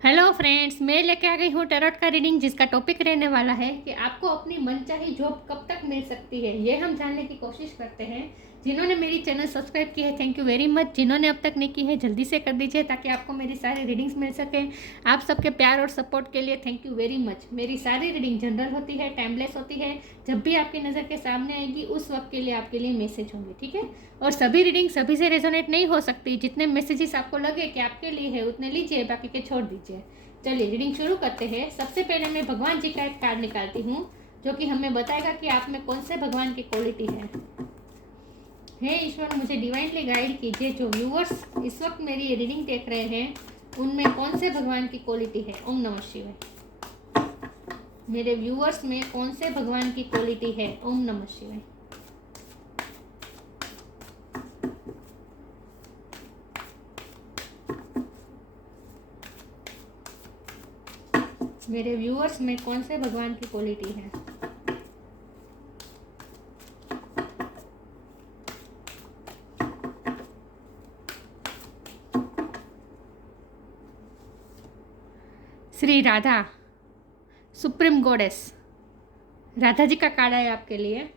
Hello friends, मैं लेके आ गई हूँ टैरोट का रीडिंग जिसका टॉपिक रहने वाला है कि आपको अपनी मनचाही जॉब कब तक मिल सकती है। ये हम जानने की कोशिश करते हैं। जिन्होंने मेरी चैनल सब्सक्राइब की है थैंक यू वेरी मच। जिन्होंने अब तक नहीं की है जल्दी से कर दीजिए ताकि आपको मेरी सारी रीडिंग्स मिल सके। आप सबके प्यार और सपोर्ट के लिए थैंक यू वेरी मच। मेरी सारी रीडिंग जनरल होती है, टाइमलेस होती है। जब भी आपकी नज़र के सामने आएगी उस वक्त के लिए आपके लिए मैसेज होंगे, ठीक है। और सभी रीडिंग सभी से रेजोनेट नहीं हो सकती। जितने मैसेजेस आपको लगे कि आपके लिए है उतने लीजिए, बाकी के छोड़ दीजिए। चलिए रीडिंग शुरू करते हैं। सबसे पहले मैं भगवान जी का एक कार्ड निकालती हूँ जो कि हमें बताएगा कि आप में कौन से भगवान की क्वालिटी है। हे ईश्वर, मुझे डिवाइनली गाइड कीजिए। जो व्यूअर्स इस वक्त मेरी ये रीडिंग देख रहे हैं उनमें कौन से भगवान की क्वालिटी है। ओम नमः शिवाय। मेरे व्यूअर्स में कौन से भगवान की क्वालिटी है। ओम नमः शिवाय। मेरे व्यूअर्स में कौन से भगवान की क्वालिटी है। श्री राधा, सुप्रीम गॉडेस, राधा जी का कार्ड है आपके लिए।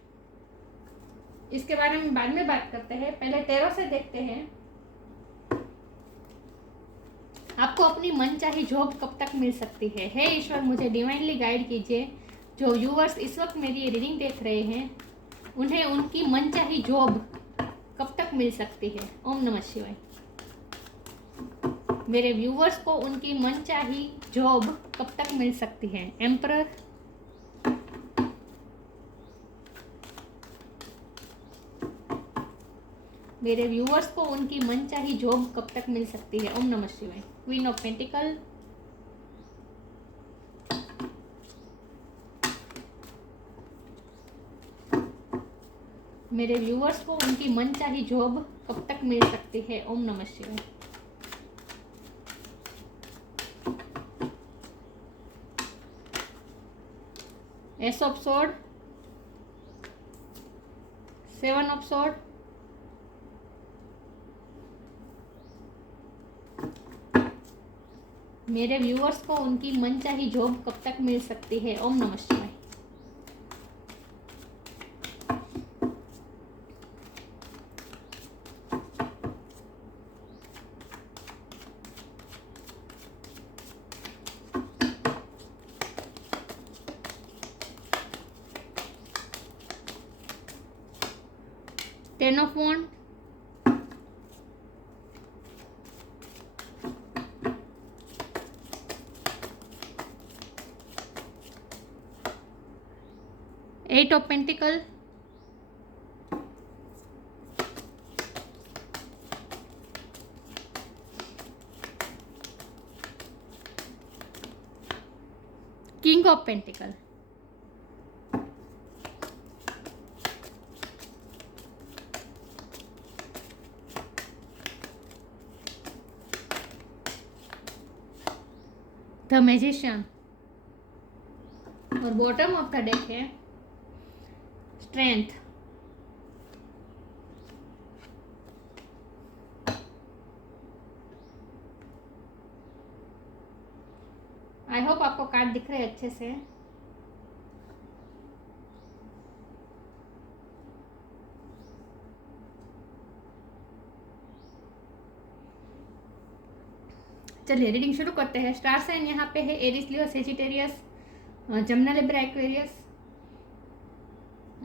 इसके बारे में बाद में बात करते हैं, पहले टैरो से देखते हैं आपको अपनी मनचाही जॉब कब तक मिल सकती है। हे ईश्वर, मुझे डिवाइनली गाइड कीजिए। जो व्यूअर्स इस वक्त मेरी ये रीडिंग देख रहे हैं उन्हें उनकी मनचाही जॉब कब तक मिल सकती है। ओम नमः शिवाय। मेरे व्यूअर्स को उनकी मनचाही जॉब कब तक मिल सकती है। एम्परर, मेरे व्यूअर्स को उनकी मनचाही जॉब कब तक मिल सकती है। ओम नमः शिवाय। क्वीन ऑफ पेंटिकल, मेरे व्यूअर्स को उनकी मनचाही जॉब कब तक मिल सकती है। ओम नमः शिवाय। S of sword, seven of sword, मेरे व्यूअर्स को उनकी मनचाही जॉब कब तक मिल सकती है। ओम नमः शिवाय। Ten of wand, eight of pentacle, king of pentacle, the magician, और बॉटम ऑफ द डेक है स्ट्रेंथ। आई होप आपको कार्ड दिख रहे हैं अच्छे से। चलिए रीडिंग शुरू करते हैं। स्टार साइन यहाँ पे है Aries, Leo, Sagittarius, Gemini, Libra, Aquarius,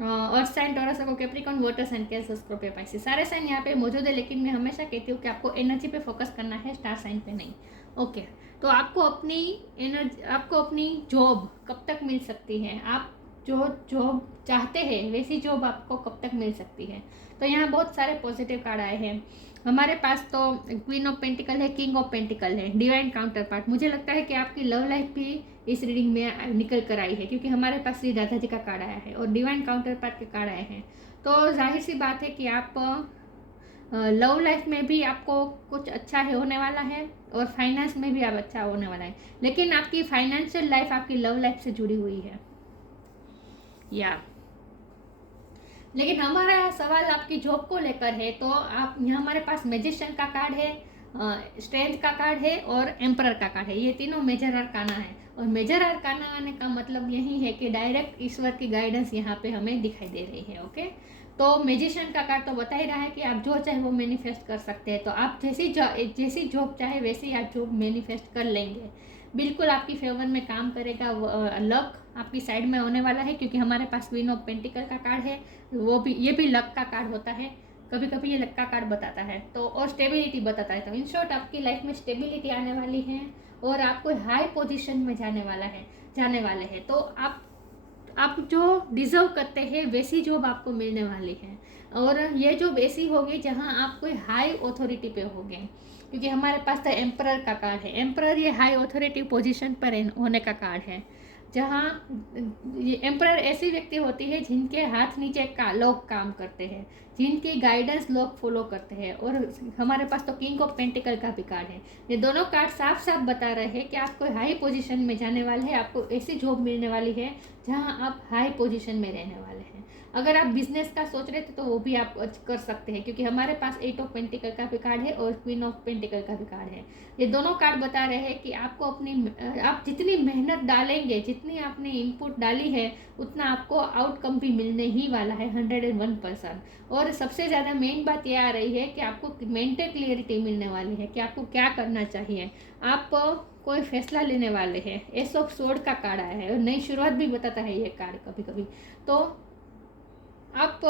earth sign, Taurus, Capricorn, water sign, Cancer, Scorpio, Pisces. सारे साइन यहाँ पे मौजूद है, लेकिन मैं हमेशा कहती हूँ कि आपको एनर्जी पे फोकस करना है, स्टार साइन पे नहीं। ओके, तो आपको अपनी एनर्जी, आपको अपनी जॉब कब तक मिल सकती है। आप जो जॉब चाहते हैं वैसी जॉब आपको कब तक मिल सकती है। तो यहाँ बहुत सारे पॉजिटिव कार्ड आए हैं हमारे पास। तो क्वीन ऑफ पेंटिकल है, किंग ऑफ पेंटिकल है, डिवाइन काउंटर पार्ट। मुझे लगता है कि आपकी लव लाइफ भी इस रीडिंग में निकल कर आई है, क्योंकि हमारे पास श्री राधा जी का कार्ड आया है और डिवाइन काउंटर पार्ट के कार्ड आए हैं। तो जाहिर सी बात है कि आप लव लाइफ में भी आपको कुछ अच्छा है होने वाला है और फाइनेंस में भी आप अच्छा होने वाला है, लेकिन आपकी फाइनेंशियल लाइफ आपकी लव लाइफ से जुड़ी हुई है या। लेकिन हमारा सवाल आपकी जॉब को लेकर है। तो आप यहाँ हमारे पास मैजिशियन का कार्ड है, स्ट्रेंथ का कार्ड है और एम्परर का कार्ड है। ये तीनों मेजर अरकाना है और मेजर अरकाना आने का मतलब यही है कि डायरेक्ट ईश्वर की गाइडेंस यहाँ पे हमें दिखाई दे रही है। ओके, तो मैजिशियन का कार्ड तो बता ही रहा है कि आप जो चाहे वो मैनिफेस्ट कर सकते हैं। तो आप जैसी जॉब चाहे वैसी आप जॉब मैनिफेस्ट कर लेंगे, बिल्कुल आपकी फेवर में काम करेगा। लक आपकी साइड में होने वाला है, क्योंकि हमारे पास क्वीन ऑफ पेंटिकल का कार्ड है, वो भी ये भी लक का कार्ड होता है, कभी कभी ये लक का कार्ड बताता है। तो और स्टेबिलिटी बताता है। तो इन शॉर्ट आपकी लाइफ में स्टेबिलिटी आने वाली है और आप कोई हाई पोजीशन में जाने वाले हैं। तो आप जो डिजर्व करते हैं वैसी जॉब आपको मिलने वाली है, और ये जॉब ऐसी होगी जहां आप कोई हाई अथॉरिटी पे होंगे, क्योंकि हमारे पास तो एम्परर का कार्ड है। एम्परर ये हाई अथॉरिटी पोजीशन पर होने का कार्ड है, जहाँ ये एम्परर ऐसी व्यक्ति होती है जिनके हाथ नीचे लोग काम करते हैं, जिनकी गाइडेंस लोग फॉलो करते हैं। और हमारे पास तो किंग ऑफ पेंटिकल का भी कार्ड है। ये दोनों कार्ड साफ साफ बता रहे हैं कि आप कोई हाई पोजीशन में जाने वाले हैं, आपको ऐसी जॉब मिलने वाली है जहाँ आप हाई पोजीशन में रहने वाले हैं। अगर आप बिजनेस का सोच रहे थे तो वो भी आप कर सकते हैं, क्योंकि हमारे पास 8 ऑफ पेंटिकल का भी कार्ड है और क्वीन ऑफ पेंटिकल का भी कार्ड है। ये दोनों कार्ड बता रहे हैं कि आपको आप जितनी मेहनत डालेंगे, जितनी आपने इनपुट डाली है, उतना आपको आउटकम भी मिलने ही वाला है 101%। और सबसे ज़्यादा मेन बात ये आ रही है कि आपको मेंटल क्लियरिटी मिलने वाली है कि आपको क्या करना चाहिए। आप कोई फैसला लेने वाले हैं। एस ऑफ सोर्ड का कार्ड आया है और नई शुरुआत भी बताता है ये कार्ड कभी कभी। तो आप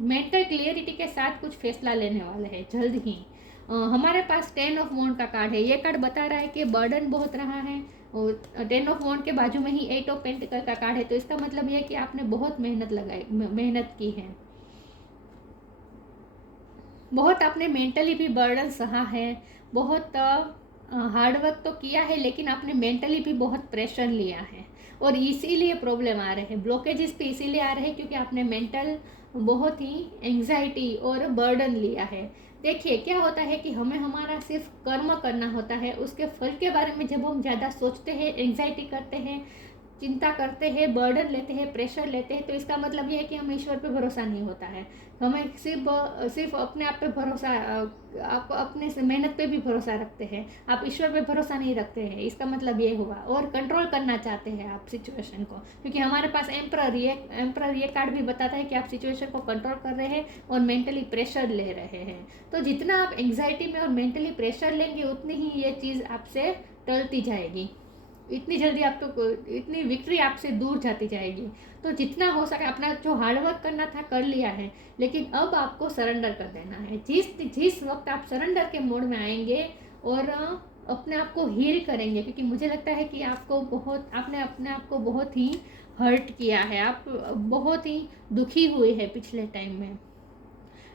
मेंटल क्लियरिटी के साथ कुछ फैसला लेने वाले हैं जल्द ही। हमारे पास 10 ऑफ वॉन्ड का कार्ड है। ये कार्ड बता रहा है कि बर्डन बहुत रहा है, और 10 ऑफ वॉन्ड के बाजू में ही 8 ऑफ पेंटिकल का कार्ड है। तो इसका मतलब ये है कि आपने बहुत मेहनत की है, बहुत आपने मेंटली भी बर्डन सहा है, बहुत हार्डवर्क तो किया है, लेकिन आपने मेंटली भी बहुत प्रेशर लिया है। और इसीलिए प्रॉब्लम आ रहे हैं, ब्लॉकेजेस पे इसीलिए आ रहे हैं क्योंकि आपने मेंटल बहुत ही एंग्जाइटी और बर्डन लिया है। देखिए क्या होता है कि हमें हमारा सिर्फ कर्म करना होता है, उसके फल के बारे में जब हम ज़्यादा सोचते हैं, एंग्जाइटी करते हैं, चिंता करते हैं, बर्डन लेते हैं, प्रेशर लेते हैं, तो इसका मतलब ये है कि हमें ईश्वर पे भरोसा नहीं होता है। हमें सिर्फ अपने आप पे भरोसा, आप अपने से मेहनत पे भी भरोसा रखते हैं, आप ईश्वर पे भरोसा नहीं रखते हैं। इसका मतलब ये हुआ। और कंट्रोल करना चाहते हैं आप सिचुएशन को, क्योंकि हमारे पास एम्परर ये कार्ड भी बताता है कि आप सिचुएशन को कंट्रोल कर रहे हैं और मेंटली प्रेशर ले रहे हैं। तो जितना आप एंग्जाइटी में और मेंटली प्रेशर लेंगे, उतनी ही ये चीज़ आपसे टलती जाएगी, इतनी जल्दी आपको इतनी विक्ट्री आपसे दूर जाती जाएगी। तो जितना हो सके अपना जो हार्डवर्क करना था कर लिया है, लेकिन अब आपको सरेंडर कर देना है। जिस वक्त आप सरेंडर के मोड में आएंगे और अपने आप को हील करेंगे, क्योंकि मुझे लगता है कि आपने अपने आप को बहुत ही हर्ट किया है, आप बहुत ही दुखी हुए हैं पिछले टाइम में।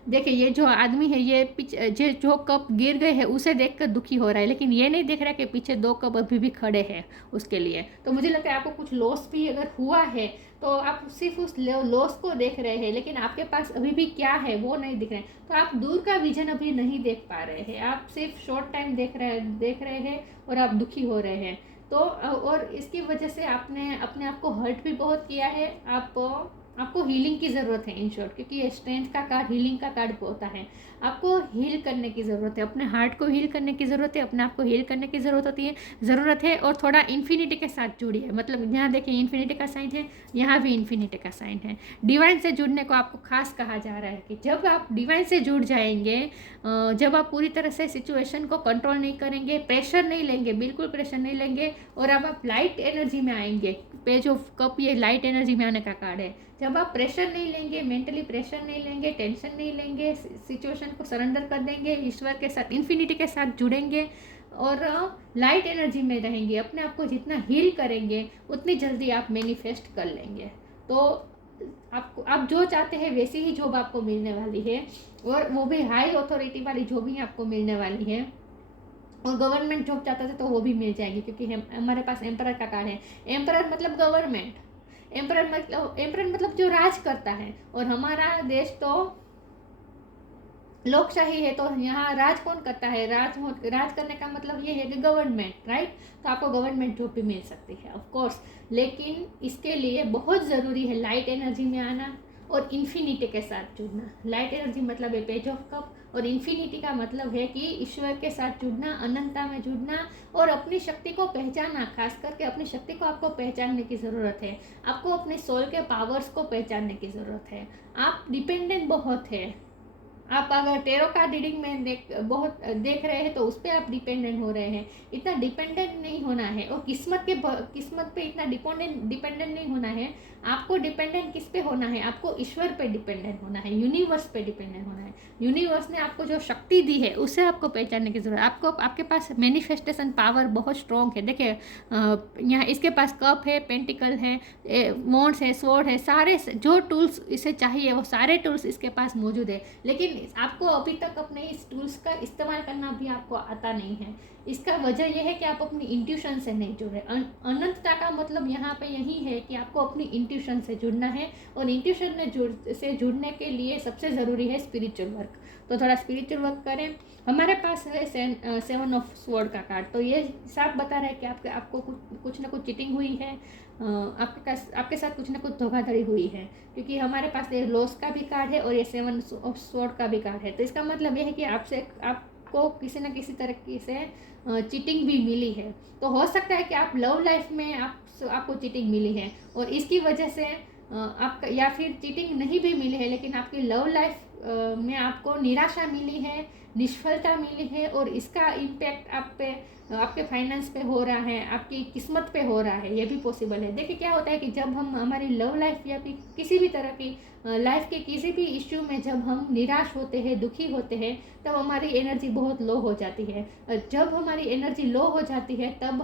देखिए ये जो आदमी है, ये जो कप गिर गए हैं उसे देखकर दुखी हो रहा है, लेकिन ये नहीं देख रहा कि पीछे 2 कप अभी भी खड़े हैं उसके लिए। तो मुझे लगता है आपको कुछ लॉस भी अगर हुआ है तो आप सिर्फ उस लॉस को देख रहे हैं, लेकिन आपके पास अभी भी क्या है वो नहीं दिख रहे हैं। तो आप दूर का विजन अभी नहीं देख पा रहे हैं, आप सिर्फ शॉर्ट टाइम देख रहे हैं और आप दुखी हो रहे हैं। तो और इसकी वजह से आपने अपने आप को हर्ट भी बहुत किया है। आपको हीलिंग की ज़रूरत है इन शॉर्ट, क्योंकि ये स्ट्रेंथ का कार्ड हीलिंग का कार्ड होता है। आपको हील करने की ज़रूरत है, अपने हार्ट को हील करने की ज़रूरत है, अपने आप को हील करने की ज़रूरत है। और थोड़ा इन्फिनिटी के साथ जुड़िए। मतलब यहाँ देखिए इन्फिनिटी का साइन है, यहाँ भी इन्फिनिटी का साइन है। डिवाइन से जुड़ने को आपको खास कहा जा रहा है कि जब आप डिवाइन से जुड़ जाएंगे, जब आप पूरी तरह से सिचुएशन को कंट्रोल नहीं करेंगे, प्रेशर नहीं लेंगे, बिल्कुल प्रेशर नहीं लेंगे, और अब आप लाइट एनर्जी में आएंगे। पेज ऑफ कप ये लाइट एनर्जी में आने का कार्ड है। जब आप प्रेशर नहीं लेंगे, मेंटली प्रेशर नहीं लेंगे, टेंशन नहीं लेंगे, सिचुएशन को सरेंडर कर देंगे, ईश्वर के साथ, इन्फिनिटी के साथ जुड़ेंगे और लाइट एनर्जी में रहेंगे, अपने आप को जितना हील करेंगे उतनी जल्दी आप मैनिफेस्ट कर लेंगे। तो आप जो चाहते हैं वैसी ही जॉब आपको मिलने वाली है, और वो भी हाई अथॉरिटी वाली जॉब ही आपको मिलने वाली है। और गवर्नमेंट जॉब चाहते थे तो वो भी मिल जाएगी, क्योंकि हमारे पास एम्परर का कार्ड है। एम्परर मतलब गवर्नमेंट, एम्परर मतलब जो राज करता है, और हमारा देश तो लोकशाही है। तो यहाँ राज कौन करता है? राज करने का मतलब ये है कि गवर्नमेंट, राइट। तो आपको गवर्नमेंट जॉब भी मिल सकती है ऑफ कोर्स, लेकिन इसके लिए बहुत ज़रूरी है लाइट एनर्जी में आना और इन्फिनिटी के साथ जुड़ना। लाइट एनर्जी मतलब है पेज ऑफ कप, और इन्फिनिटी का मतलब है कि ईश्वर के साथ जुड़ना, अनंतता में जुड़ना और अपनी शक्ति को पहचानना। खास करके अपनी शक्ति को आपको पहचानने की ज़रूरत है, आपको अपने सोल के पावर्स को पहचानने की ज़रूरत है। आप डिपेंडेंट बहुत है। आप अगर टेरो कार्ड रीडिंग में देख रहे हैं तो उस पर आप डिपेंडेंट हो रहे हैं। इतना डिपेंडेंट नहीं होना है, और किस्मत पे इतना डिपेंडेंट नहीं होना है। आपको डिपेंडेंट किस पे होना है? आपको ईश्वर पे डिपेंडेंट होना है, यूनिवर्स पे डिपेंडेंट होना है। यूनिवर्स ने आपको जो शक्ति दी है उसे आपको पहचानने की जरूरत है। आपके पास मैनिफेस्टेशन पावर बहुत स्ट्रॉन्ग है। देखिए यहाँ इसके पास कप है, पेंटिकल है, वॉन्ड्स है, स्वॉर्ड है, सारे जो टूल्स इसे चाहिए वो सारे टूल्स इसके पास मौजूद है। लेकिन आपको अभी तक अपने इस टूल्स का इस्तेमाल करना भी आपको आता नहीं है। इसका वजह यह है कि आप अपनी इंट्यूशन से नहीं जुड़ रहे। अनंतता का मतलब यहाँ पे यही है कि आपको अपनी इंट्यूशन से जुड़ना है, और इंट्यूशन से जुड़ने के लिए सबसे ज़रूरी है स्पिरिचुअल वर्क। तो थोड़ा स्पिरिचुअल वर्क करें। हमारे पास है 7 ऑफ स्वॉर्ड का कार्ड, तो ये साफ बता रहा है कि आपको कुछ ना कुछ चीटिंग हुई है, आपके साथ कुछ ना कुछ धोखाधड़ी हुई है, क्योंकि हमारे पास ये लॉस का भी कार्ड है और ये 7 ऑफ स्वॉर्ड का भी कार्ड है। तो इसका मतलब ये है कि आपको किसी न किसी तरीके से चीटिंग भी मिली है। तो हो सकता है कि आप लव लाइफ में आपको चीटिंग मिली है, और इसकी वजह से आपका, या फिर चीटिंग नहीं भी मिली है लेकिन आपकी लव लाइफ में आपको निराशा मिली है, निष्फलता मिली है, और इसका इम्पैक्ट आपके फाइनेंस पे हो रहा है, आपकी किस्मत पे हो रहा है। ये भी पॉसिबल है। देखिए क्या होता है कि जब हम हमारी लव लाइफ या फिर किसी भी तरह की लाइफ के किसी भी इश्यू में जब हम निराश होते हैं, दुखी होते हैं, तब हमारी एनर्जी बहुत लो हो जाती है। और जब हमारी एनर्जी लो हो जाती है तब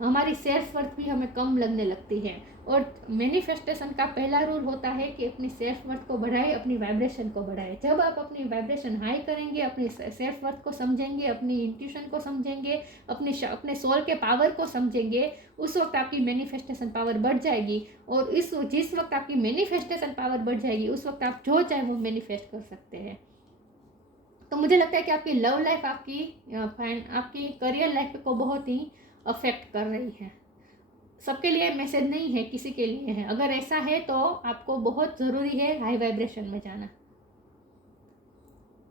हमारी सेल्फ वर्थ भी हमें कम लगने लगती है। और मैनिफेस्टेशन का पहला रूल होता है कि अपनी सेल्फ वर्थ को बढ़ाए, अपनी वाइब्रेशन को बढ़ाए। जब आप अपनी वाइब्रेशन हाई करेंगे, अपनी सेल्फ वर्थ को समझेंगे, अपनी इंट्यूशन को समझेंगे, अपने सोल के पावर को समझेंगे, उस वक्त आपकी मैनिफेस्टेशन पावर बढ़ जाएगी। और जिस वक्त आपकी मैनिफेस्टेशन पावर बढ़ जाएगी उस वक्त आप जो चाहे वो मैनिफेस्ट कर सकते हैं। तो मुझे लगता है कि आपकी लव लाइफ आपकी करियर लाइफ को बहुत ही अफेक्ट कर रही है। सबके लिए मैसेज नहीं है, किसी के लिए है। अगर ऐसा है तो आपको बहुत ज़रूरी है हाई वाइब्रेशन में जाना,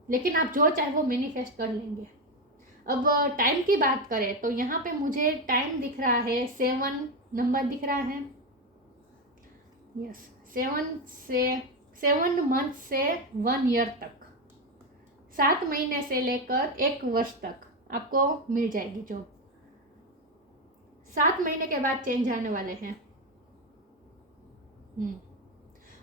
लेकिन आप जो चाहे वो मैनिफेस्ट कर लेंगे। अब टाइम की बात करें तो यहाँ पे मुझे टाइम दिख रहा है, 7 नंबर दिख रहा है। यस, 7 मंथ से 1 ईयर तक, 7 महीने से लेकर 1 वर्ष तक आपको मिल जाएगी जॉब। 7 महीने के बाद चेंज आने वाले हैं।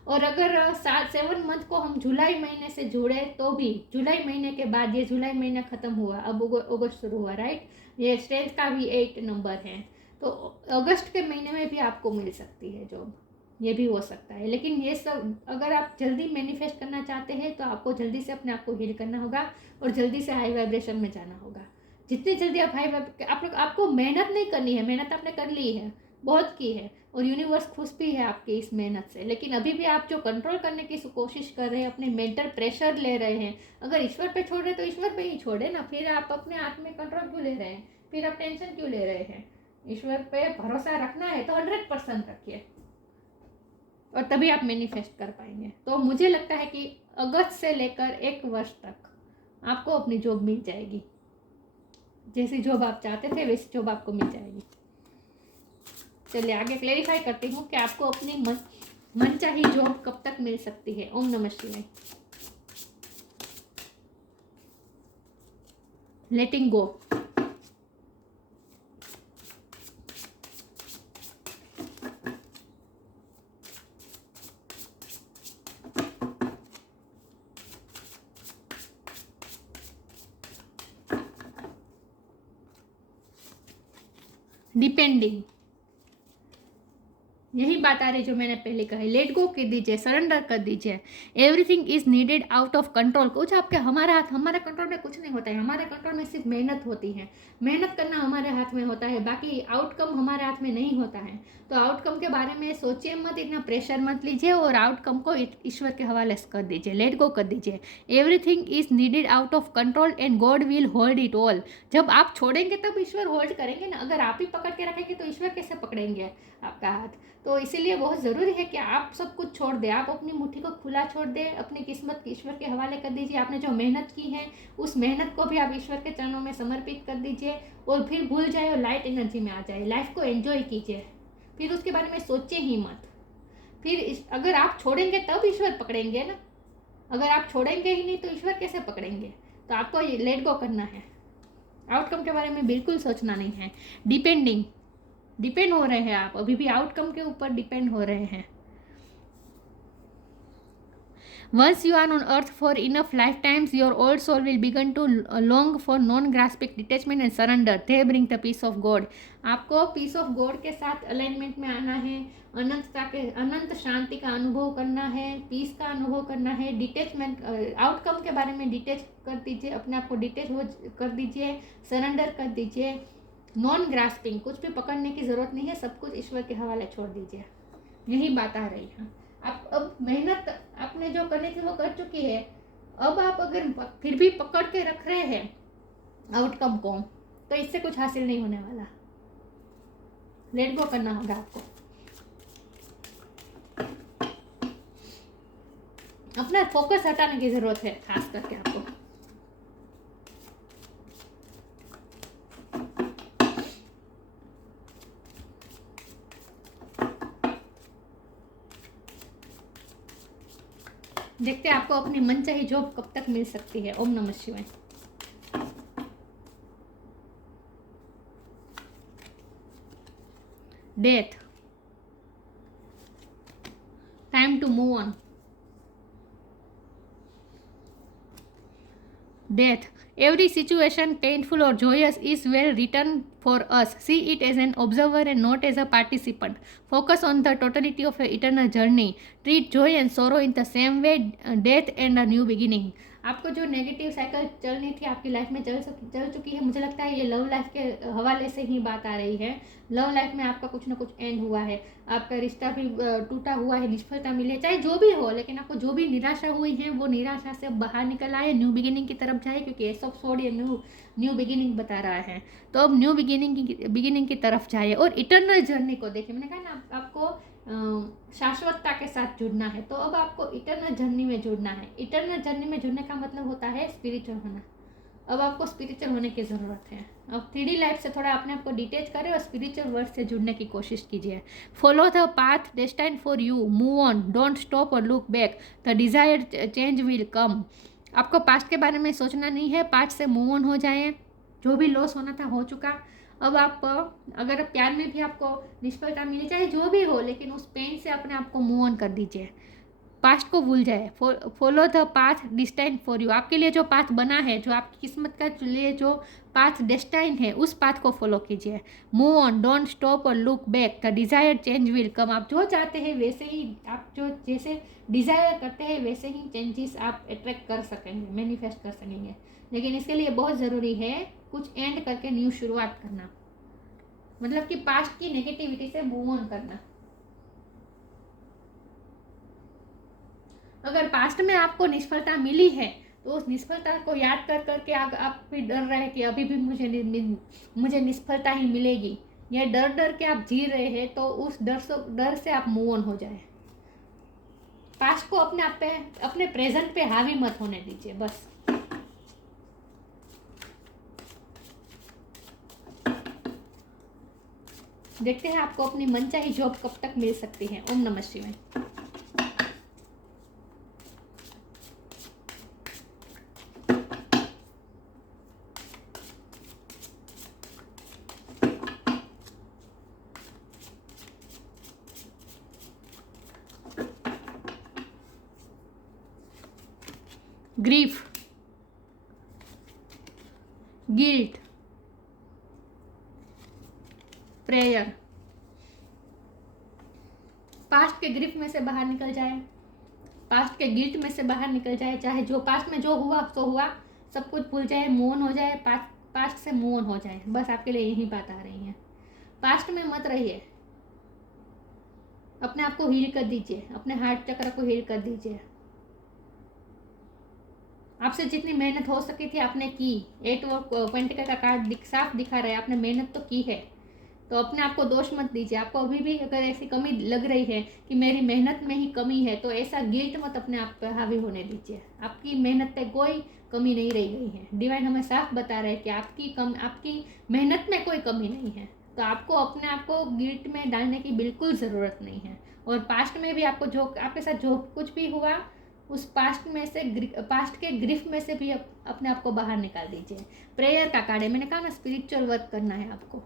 और अगर 7 मंथ को हम जुलाई महीने से जुड़े तो भी जुलाई महीने के बाद, ये जुलाई महीना ख़त्म हुआ, अब अगस्त शुरू हुआ, राइट। ये स्ट्रेंथ का भी 8 नंबर है, तो अगस्त के महीने में भी आपको मिल सकती है जॉब, ये भी हो सकता है। लेकिन ये सब अगर आप जल्दी मैनिफेस्ट करना चाहते हैं तो आपको जल्दी से अपने आप को हील करना होगा और जल्दी से हाई वाइब्रेशन में जाना होगा। जितनी जल्दी आप आपको मेहनत नहीं करनी है, मेहनत आपने कर ली है, बहुत की है, और यूनिवर्स खुश भी है आपकी इस मेहनत से। लेकिन अभी भी आप जो कंट्रोल करने की कोशिश कर रहे हैं, अपने मेंटल प्रेशर ले रहे हैं, अगर ईश्वर पे छोड़ रहे तो ईश्वर पे ही छोड़े ना। फिर आप अपने हाथ में कंट्रोल क्यों ले रहे हैं? फिर आप टेंशन क्यों ले रहे हैं? ईश्वर पे भरोसा रखना है तो 100% रखिए, और तभी आप मैनिफेस्ट कर पाएंगे। तो मुझे लगता है कि अगस्त से लेकर 1 वर्ष तक आपको अपनी जॉब मिल जाएगी। जैसी जॉब आप चाहते थे वैसी जॉब आपको मिल जाएगी। चलिए आगे क्लेरिफाई करती हूँ कि आपको अपनी मनचाही जॉब कब तक मिल सकती है। ओम नमः शिवाय। लेटिंग गो। डिपेंडिंग, यही बात आ रही जो मैंने पहले कही। लेट गो कर दीजिए, सरेंडर कर दीजिए। Everything is needed out of control. कुछ आपके हमारे कंट्रोल में कुछ नहीं होता है। हमारे कंट्रोल में सिर्फ मेहनत होती है, मेहनत करना हमारे हाथ में होता है, बाकी आउटकम हमारे हाथ में नहीं होता है। तो आउटकम के बारे में सोचिए मत, इतना प्रेशर मत लीजिए और आउटकम को ईश्वर के हवाले कर दीजिए, लेट गो कर दीजिए। Everything is needed out of control and God will hold it all. जब आप छोड़ेंगे तब ईश्वर होल्ड करेंगे ना। अगर आप ही पकड़ के रखेंगे तो ईश्वर कैसे पकड़ेंगे आपका हाथ? तो इसीलिए बहुत ज़रूरी है कि आप सब कुछ छोड़ दें, आप अपनी मुट्ठी को खुला छोड़ दें, अपनी किस्मत ईश्वर के हवाले कर दीजिए। आपने जो मेहनत की है उस मेहनत को भी आप ईश्वर के चरणों में समर्पित कर दीजिए और फिर भूल जाए और लाइट एनर्जी में आ जाए। लाइफ को एंजॉय कीजिए, फिर उसके बारे में सोचिए ही मत। फिर अगर आप छोड़ेंगे तब ईश्वर पकड़ेंगे ना, अगर आप छोड़ेंगे ही नहीं तो ईश्वर कैसे पकड़ेंगे। तो आपको ये लेट गो करना है, आउटकम के बारे में बिल्कुल सोचना नहीं है। डिपेंड हो रहे हैं आप, अभी भी आउटकम के ऊपर डिपेंड हो रहे हैं। Once you are on earth for enough lifetimes, your old soul will begin to long for non-grasping detachment and surrender. They bring the peace of God. आपको पीस ऑफ गॉड के साथ alignment में आना है, अनंत शांति का अनुभव करना है, पीस का अनुभव करना है। डिटेचमेंट, आउटकम के बारे में डिटेच कर दीजिए, अपने आप को डिटेच कर दीजिए, सरेंडर कर दीजिए। नॉन ग्रास्पिंग, कुछ भी पकड़ने की ज़रूरत नहीं है, सब कुछ ईश्वर के हवाले छोड़ दीजिए। यही बात आ रही है। आप अब मेहनत आपने जो करने की वो कर चुकी है, अब आप अगर फिर भी पकड़ के रख रहे हैं आउटकम को, तो इससे कुछ हासिल नहीं होने वाला। लेट गो करना होगा आपको, अपना फोकस हटाने की जरूरत है, खास करके आपको। देखते हैं आपको अपनी मनचाही जॉब कब तक मिल सकती है। ओम नमः शिवाय। Death, time to move on. Death. Every situation, painful or joyous, is well written for us. See it as an observer and not as a participant. Focus on the totality of an eternal journey. Treat joy and sorrow in the same way, death and a new beginning. आपको जो negative cycle चलनी थी आपकी life में चल चुकी है। मुझे लगता है ये लव लाइफ के हवाले से ही बात आ रही है। लव लाइफ में आपका कुछ ना कुछ एंड हुआ है, आपका रिश्ता भी टूटा हुआ है, निष्फलता मिली है, चाहे जो भी हो, लेकिन आपको जो भी निराशा हुई है वो निराशा से बाहर निकल आए, न्यू बिगिनिंग की तरफ जाए, क्योंकि एस ऑफ सोर्ड ये न्यू बिगिनिंग बता रहा है। तो अब न्यू बिगिनिंग की तरफ जाए और इटर्नल जर्नी को देखिए। मैंने कहा ना आपको शाश्वतता के साथ जुड़ना है, तो अब आपको इटर्नल जर्नी में जुड़ना है। इटर्नल जर्नी में जुड़ने का मतलब होता है स्पिरिचुअल होना। अब आपको स्पिरिचुअल होने की ज़रूरत है। अब 3D लाइफ से थोड़ा अपने आप को डिटेच करें और स्पिरिचुअल वर्ल्ड से जुड़ने की कोशिश कीजिए। Follow the path destined for you, move on, don't stop और look back, the desired change will come. आपको पास्ट के बारे में सोचना नहीं है, पास्ट से मूव ऑन हो जाए। जो भी लॉस होना था हो चुका। अब आप अगर प्यार में भी आपको निष्फलता मिली, चाहे जो भी हो, लेकिन उस पेन से अपने आप को मूव ऑन कर दीजिए। पास्ट को भूल जाए। Follow the path destined for you, आपके लिए जो पाथ बना है, जो आपकी किस्मत का लिए जो पाथ डेस्टाइन है, उस पाथ को फॉलो कीजिए। मूव ऑन, डोंट स्टॉप और look back, the desired change will कम। आप जो चाहते हैं वैसे ही, आप जो जैसे डिज़ायर करते हैं वैसे ही चेंजेस आप अट्रैक्ट कर सकेंगे, मैनिफेस्ट कर सकेंगे। लेकिन इसके लिए बहुत ज़रूरी है कुछ एंड करके न्यू शुरुआत करना, मतलब कि पास्ट की नेगेटिविटी से मूव ऑन करना। अगर पास्ट में आपको निष्फलता मिली है तो उस निष्फलता को याद कर करके आप भी डर रहे हैं कि अभी भी मुझे निष्फलता ही मिलेगी, ये डर के आप जी रहे हैं, तो उस डर से आप मूव ऑन हो जाए। पास्ट को अपने आप पे, अपने प्रेजेंट पे हावी मत होने दीजिए, बस। देखते हैं आपको अपनी मनचाही जॉब कब तक मिल सकती है। ओम नमः शिवाय। Grief, guilt, prayer. पास्ट के ग्रीफ में से बाहर निकल जाए, पास्ट के गिल्ट में से बाहर निकल जाए, चाहे जो पास्ट में जो हुआ सो हुआ, सब कुछ भूल जाए, मूव ऑन हो जाए, पास्ट से मूव ऑन हो जाए। बस आपके लिए यही बात आ रही है। पास्ट में मत रहिए, अपने आप को हील कर दीजिए, अपने हार्ट चक्र को हील कर दीजिए। आपसे जितनी मेहनत हो सकी थी आपने की। 8 पेंटिकल का कार्ड साफ दिखा रहा है, आपने मेहनत तो की है। तो अपने आप को दोष मत दीजिए। आपको अभी भी अगर ऐसी कमी लग रही है कि मेरी मेहनत में ही कमी है, तो ऐसा गिल्ट मत अपने आप पर हावी होने दीजिए। आपकी मेहनत पे कोई कमी नहीं रह गई है। डिवाइन हमें साफ बता रहे हैं कि आपकी मेहनत में कोई कमी नहीं है। तो आपको अपने आप को गिल्ट में डालने की बिल्कुल ज़रूरत नहीं है। और पास्ट में भी आपके साथ जो कुछ भी हुआ, उस पास्ट के ग्रिफ में से भी अपने आप को बाहर निकाल दीजिए। प्रेयर का कार्ड है, मैंने कहा ना स्पिरिचुअल वर्क करना है आपको।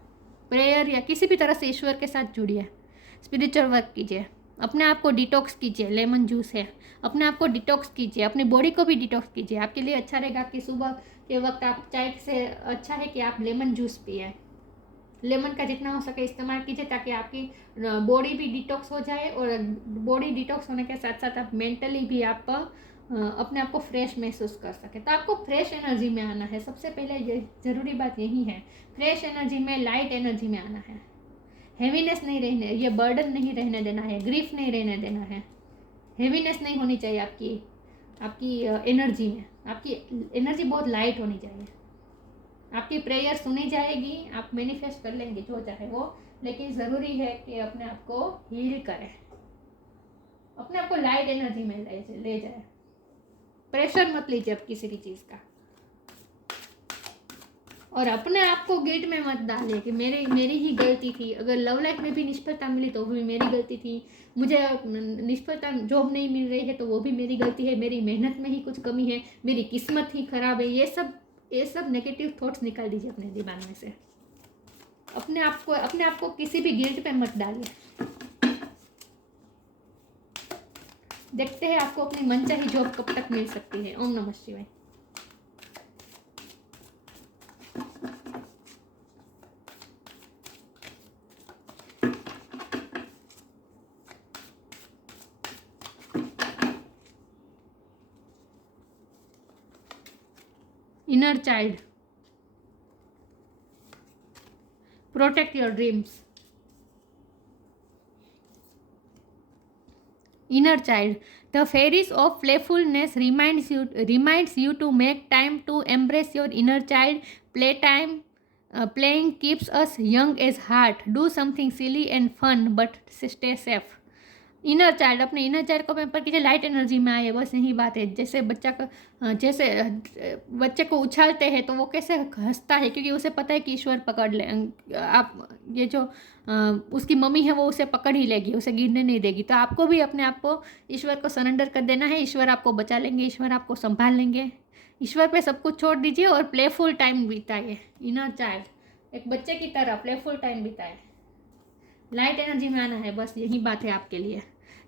प्रेयर या किसी भी तरह से ईश्वर के साथ जुड़िए, स्पिरिचुअल वर्क कीजिए, अपने आप को डिटॉक्स कीजिए। लेमन जूस है, अपने आप को डिटॉक्स कीजिए, अपनी बॉडी को भी डिटॉक्स कीजिए। आपके लिए अच्छा रहेगा कि सुबह के वक्त आप चाय से अच्छा है कि आप लेमन जूस पिए। लेमन का जितना हो सके इस्तेमाल कीजिए ताकि आपकी बॉडी भी डिटॉक्स हो जाए, और बॉडी डिटॉक्स होने के साथ साथ आप मेंटली भी आप अपने आप को फ्रेश महसूस कर सके। तो आपको फ्रेश एनर्जी में आना है। सबसे पहले ये ज़रूरी बात यही है, फ्रेश एनर्जी में, लाइट एनर्जी में आना है। हेवीनेस नहीं रहने, ये बर्डन नहीं रहने देना है, ग्रीफ नहीं रहने देना है, हेवीनेस नहीं होनी चाहिए आपकी एनर्जी में। आपकी एनर्जी बहुत लाइट होनी चाहिए। आपकी प्रेयर सुनी जाएगी, आप मैनिफेस्ट कर लेंगे जो चाहे वो, लेकिन ज़रूरी है कि अपने आप को हील करें, अपने आप को लाइट एनर्जी में ले जाए। प्रेशर मत लीजिए अब किसी भी चीज़ का, और अपने आप को गिल्ट में मत डालिए कि मेरी ही गलती थी। अगर लव लाइफ में भी निष्फलता मिली तो भी मेरी गलती थी, मुझे निष्फलता जॉब नहीं मिल रही है तो वो भी मेरी गलती है, मेरी मेहनत में ही कुछ कमी है, मेरी किस्मत ही खराब है। ये सब नेगेटिव थॉट्स निकाल दीजिए अपने दिमाग में से। अपने आप को किसी भी गिल्ट पे मत डालिए। देखते हैं आपको अपनी मनचाही जॉब कब तक मिल सकती है। ओम नमः शिवाय। Inner child, protect your dreams. Inner child, the fairies of playfulness reminds you to make time to embrace your inner child. Playing keeps us young as heart. Do something silly and fun, but stay safe. Inner child, अपने inner child को pamper कीजिए, light energy में आए, बस यही बात है। जैसे बच्चे को उछालते हैं तो वो कैसे हंसता है, क्योंकि उसे पता है कि ईश्वर पकड़ ले, आप ये जो उसकी मम्मी है वो उसे पकड़ ही लेगी, उसे गिरने नहीं देगी। तो आपको भी अपने आप को ईश्वर को सरेंडर कर देना है। ईश्वर आपको बचा लेंगे, ईश्वर आपको संभाल लेंगे। ईश्वर पे सब कुछ छोड़ दीजिए और प्लेफुल टाइम बिताइए। इनर चाइल्ड एक बच्चे की तरह प्लेफुल टाइम बिताए, लाइट एनर्जी में आना है, बस यही बात है आपके लिए।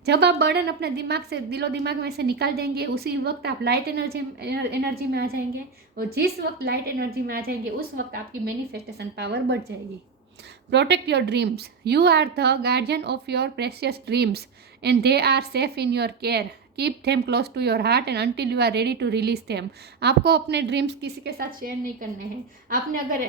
जब आप बर्डन अपने दिलो दिमाग में से निकाल देंगे, उसी वक्त आप लाइट एनर्जी में आ जाएंगे, और जिस वक्त लाइट एनर्जी में आ जाएंगे उस वक्त आपकी मैनिफेस्टेशन पावर बढ़ जाएगी। Protect your dreams, you are the guardian of your precious dreams and they are safe in your care. Keep them close to your heart and until you are ready to release them. आपको अपने dreams किसी के साथ share नहीं करने हैं। आपने अगर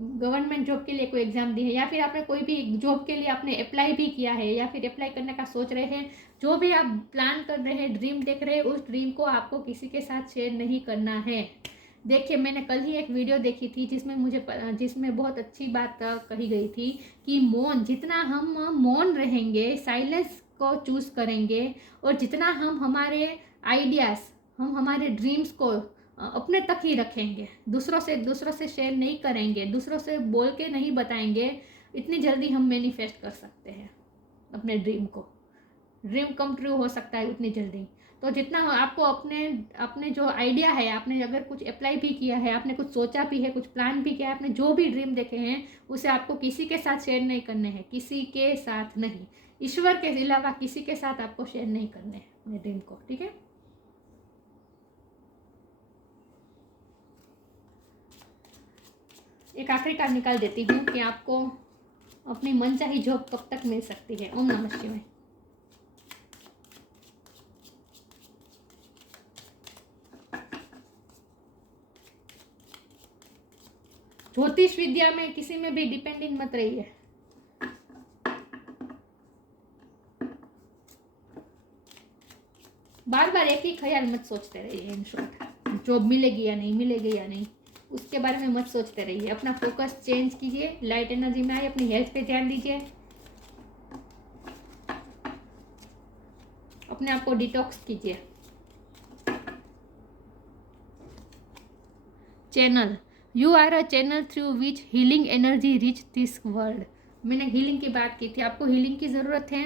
गवर्नमेंट जॉब के लिए कोई एग्जाम दी है, या फिर आपने कोई भी जॉब के लिए आपने अप्लाई भी किया है, या फिर अप्लाई करने का सोच रहे हैं, जो भी आप प्लान कर रहे हैं, ड्रीम देख रहे हैं, उस ड्रीम को आपको किसी के साथ शेयर नहीं करना है। देखिए, मैंने कल ही एक वीडियो देखी थी जिसमें बहुत अच्छी बात कही गई थी कि मौन, जितना हम मौन रहेंगे, साइलेंस को चूज करेंगे, और जितना हम हमारे आइडियाज़, हम हमारे ड्रीम्स को अपने तक ही रखेंगे, दूसरों से शेयर नहीं करेंगे, दूसरों से बोल के नहीं बताएंगे, इतनी जल्दी हम मैनिफेस्ट कर सकते हैं अपने ड्रीम कम ट्रू हो सकता है उतनी जल्दी। तो जितना आपको अपने जो आइडिया है, आपने अगर कुछ अप्लाई भी किया है, आपने कुछ सोचा भी है, कुछ प्लान भी किया है, आपने जो भी ड्रीम देखे हैं, उसे आपको किसी के साथ शेयर नहीं करने हैं, किसी के साथ नहीं, ईश्वर के अलावा किसी के साथ आपको शेयर नहीं करने हैं अपने ड्रीम को, ठीक है। एक आखिरी कार्ड निकाल देती हूँ कि आपको अपनी मनचाही जॉब कब तक मिल सकती है। ओम नमः शिवाय। ज्योतिष विद्या में किसी में भी डिपेंडेंट मत रहिए। बार बार एक ही ख्याल मत सोचते रहिए। इन शॉर्ट, जॉब मिलेगी या नहीं मिलेगी या नहीं, उसके बारे में मत सोचते रहिए। अपना फोकस चेंज कीजिए, लाइट एनर्जी में आइए, अपनी हेल्थ पे ध्यान दीजिए, अपने आप को डिटॉक्स कीजिए। Channel, you are a channel through which healing energy reach this world. मैंने हीलिंग की बात की थी, आपको हीलिंग की ज़रूरत है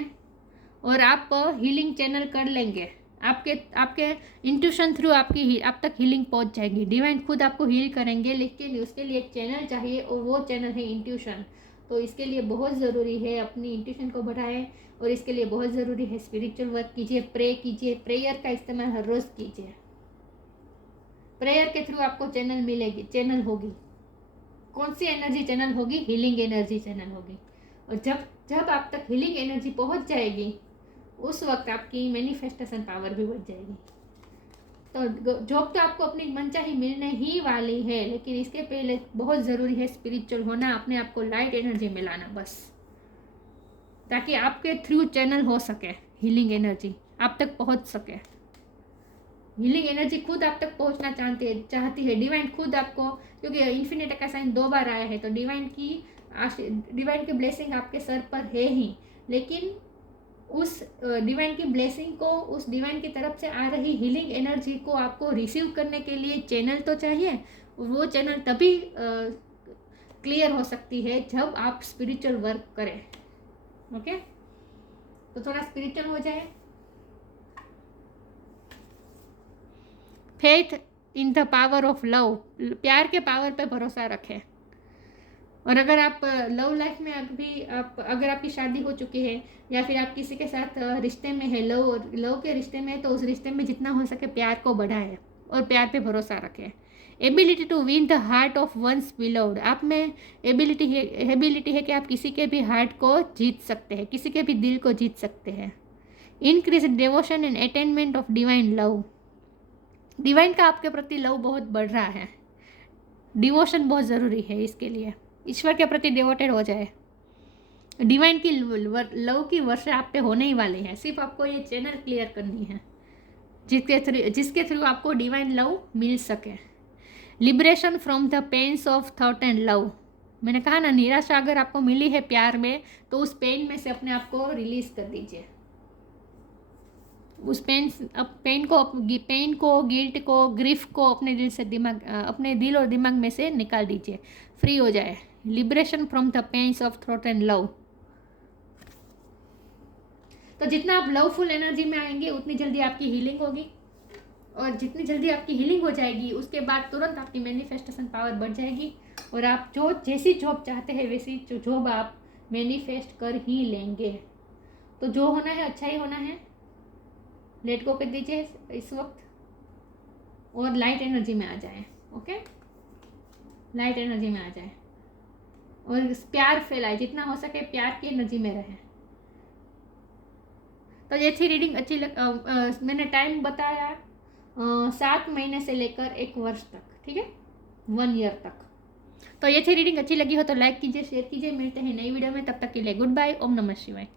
और आप हीलिंग चैनल कर लेंगे। आपके आपके इंट्यूशन थ्रू आपकी आप तक हीलिंग पहुंच जाएगी। डिवाइन खुद आपको हील करेंगे, लेकिन उसके लिए एक चैनल चाहिए और वो चैनल है इंट्यूशन। तो इसके लिए बहुत ज़रूरी है अपनी इंट्यूशन को बढ़ाएं और इसके लिए बहुत ज़रूरी है स्पिरिचुअल वर्क कीजिए, प्रे कीजिए, प्रेयर का इस्तेमाल हर रोज़ कीजिए। प्रेयर के थ्रू आपको चैनल मिलेगी, चैनल होगी। कौन सी एनर्जी चैनल होगी? हीलिंग एनर्जी चैनल होगी। और जब जब आप तक हीलिंग एनर्जी पहुंच जाएगी, उस वक्त आपकी मैनिफेस्टेशन पावर भी बढ़ जाएगी। तो जॉब तो आपको अपनी मनचाही मिलने ही वाली है, लेकिन इसके पहले बहुत ज़रूरी है स्पिरिचुअल होना, अपने आप को लाइट एनर्जी में लाना, बस, ताकि आपके थ्रू चैनल हो सके हीलिंग एनर्जी, आप तक पहुंच सके। हीलिंग एनर्जी खुद आप तक पहुंचना चाहती है। डिवाइन खुद आपको, क्योंकि इन्फिनिट का साइन 2 बार आया है, तो डिवाइन की ब्लेसिंग आपके सर पर है ही, लेकिन उस डिवाइन की ब्लेसिंग को, उस डिवाइन की तरफ से आ रही हीलिंग एनर्जी को आपको रिसीव करने के लिए चैनल तो चाहिए। वो चैनल तभी क्लियर हो सकती है जब आप स्पिरिचुअल वर्क करें। ओके, तो थोड़ा स्पिरिचुअल हो जाए। Faith in the power of love, प्यार के पावर पे भरोसा रखें। और अगर आप लव लाइफ में अगर आपकी शादी हो चुकी है या फिर आप किसी के साथ रिश्ते में है, लव के रिश्ते में, तो उस रिश्ते में जितना हो सके प्यार को बढ़ाएं और प्यार पे भरोसा रखें। Ability to win the heart of one's beloved, आप में एबिलिटी है कि आप किसी के भी हार्ट को जीत सकते हैं, किसी के भी दिल को जीत सकते हैं। Increase devotion and attainment of divine love, divine का आपके प्रति लव बहुत बढ़ रहा है, डिवोशन बहुत ज़रूरी है इसके लिए। ईश्वर के प्रति डिवोटेड हो जाए। डिवाइन की लव की वर्षा आप पे होने ही वाली है, सिर्फ आपको ये चैनल क्लियर करनी है जिसके थ्रू आपको डिवाइन लव मिल सके। Liberation from the pains of thought and love, मैंने कहा ना, निराशा अगर आपको मिली है प्यार में, तो उस पेन में से अपने आप को रिलीज कर दीजिए। उस पेन को, गिल्ट को, ग्रीफ को अपने दिल और दिमाग में से निकाल दीजिए, फ्री हो जाए। Liberation from the pains of thought and love. तो जितना आप लवफुल एनर्जी में आएंगे उतनी जल्दी आपकी हीलिंग होगी, और जितनी जल्दी आपकी हीलिंग हो जाएगी उसके बाद तुरंत आपकी मैनिफेस्टेशन पावर बढ़ जाएगी और आप जैसी जॉब चाहते हैं वैसी जॉब आप मैनिफेस्ट कर ही लेंगे। तो जो होना है अच्छा ही होना है, लेट गो कर दीजिए इस वक्त और लाइट एनर्जी में आ जाए। ओके, लाइट एनर्जी में आ जाए और प्यार फैलाए, जितना हो सके प्यार की एनर्जी में रहे। तो ये थी रीडिंग अच्छी मैंने टाइम बताया 7 महीने से लेकर 1 वर्ष तक, ठीक है, 1 ईयर तक। तो ये थी रीडिंग अच्छी लगी हो तो लाइक कीजिए, शेयर कीजिए। मिलते हैं नई वीडियो में, तब तक के लिए गुड बाय। ओम नमः शिवाय।